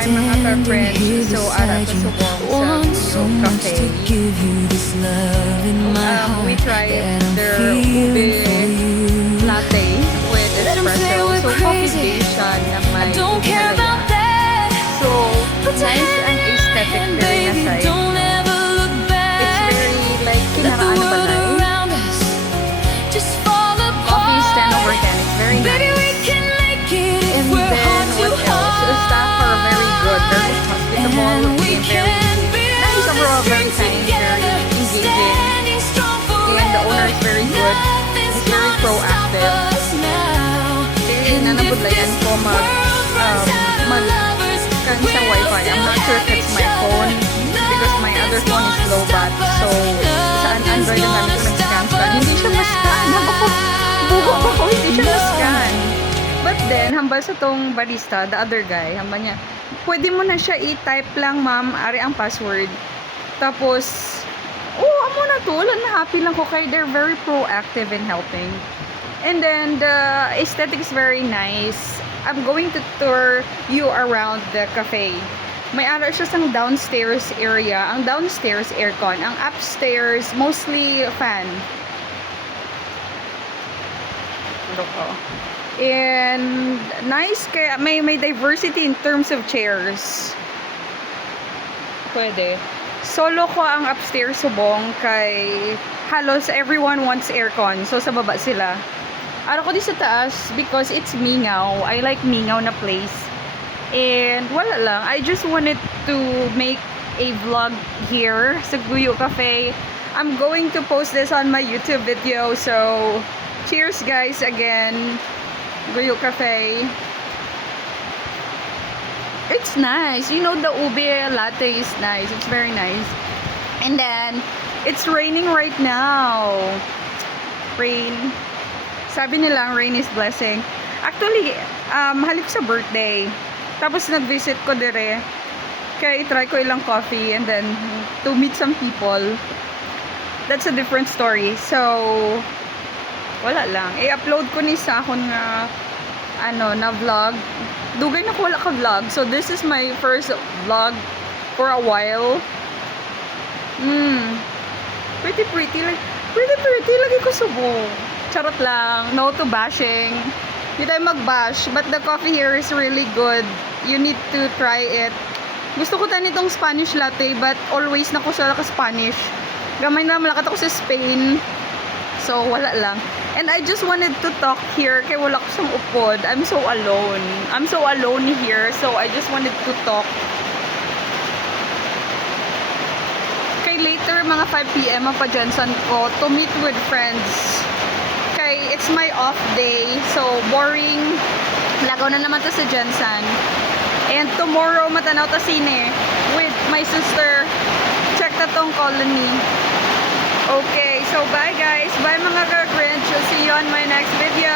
Hi mga ka-friends. So, ara ko subong sa New Cafe. We tried their ube latte with espresso. So, coffee station na may ube halaya. So, nice and aesthetic very na side. It's very like kinaraan balay. Coffee is 10 over 10. It's very nice. And then what else? The staff are very good, very hospitable, and very nice overall, very kind, very engaging. And the owner is very good. He's very proactive. Kaya nanabudlayan ko mag-scan sa wifi. I'm not sure if it's my phone because my other phone is low bat. So, sa Android yung gamit ko nag-scan. Hindi siya ma-scan. Buho ko, hindi siya ma-scan. But then, hambal sa tong barista, the other guy, hambal niya, pwede mo na siya i-type lang, ma'am, ari ang password. Tapos, amo na to, na happy lang ko kay they're very proactive in helping. And then, the aesthetic is very nice. I'm going to tour you around the cafe. May ara siya sang downstairs area. Ang downstairs aircon. Ang upstairs, mostly fan. And nice kaya may diversity in terms of chairs. Pwede. Solo ko ang upstairs subong kay halos everyone wants aircon. So sa baba sila. Ara ko di sa taas because it's mingaw. I like mingaw na place. And wala lang. I just wanted to make a vlog here sa Guyo Cafe. I'm going to post this on my YouTube video. So cheers guys again. Guyo Cafe. It's nice. You know, the ube latte is nice. It's very nice. And then, it's raining right now. Rain. Sabi nilang rain is blessing. Actually, halik sa birthday. Tapos nag-visit ko dire. Kaya i-try ko ilang coffee and then to meet some people. That's a different story. So, wala lang. I-upload ko ni sa akong na vlog. Dugay na ko wala ka vlog. So this is my first vlog for a while. Pretty like pretty lagi ko subo. Charot lang. No to bashing. Hindi tayo mag-bash, but the coffee here is really good. You need to try it. Gusto ko tayo nitong Spanish latte, but always na ko sa Spanish. Gamay na malakat ako sa Spain. So, wala lang. And I just wanted to talk here kaya wala ko siyang upod. I'm so alone. I'm so alone here. So, I just wanted to talk. Kay later, mga 5 PM ang pa-Jensen ko to meet with friends. Kay it's my off day. So, boring. Lagaw na naman to sa Jensen. And tomorrow, matanaw ta sine with my sister. Check ta tong colony. Okay, so bye guys. Bye mga ka-cringe. See you on my next video.